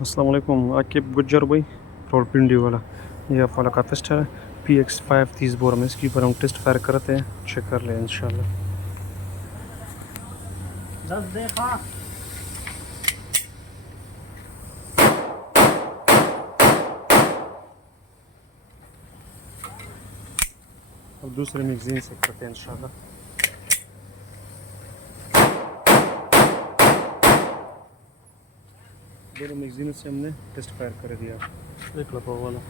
अस्सलाम वालेकुम आकिब गुज्जर भाई, रावलपिंडी वाला। ये आप वाला का पिस्टल है PX5 30 बोर में। इसके ऊपर हम टेस्ट फायर करते हैं, चेक कर लें इंशाल्लाह। दस देखा। अब दूसरे मैगजीन से करते हैं इंशाल्लाह। दोनों मैगजीन से हमने टेस्ट फायर कर दिया। देख लो वाला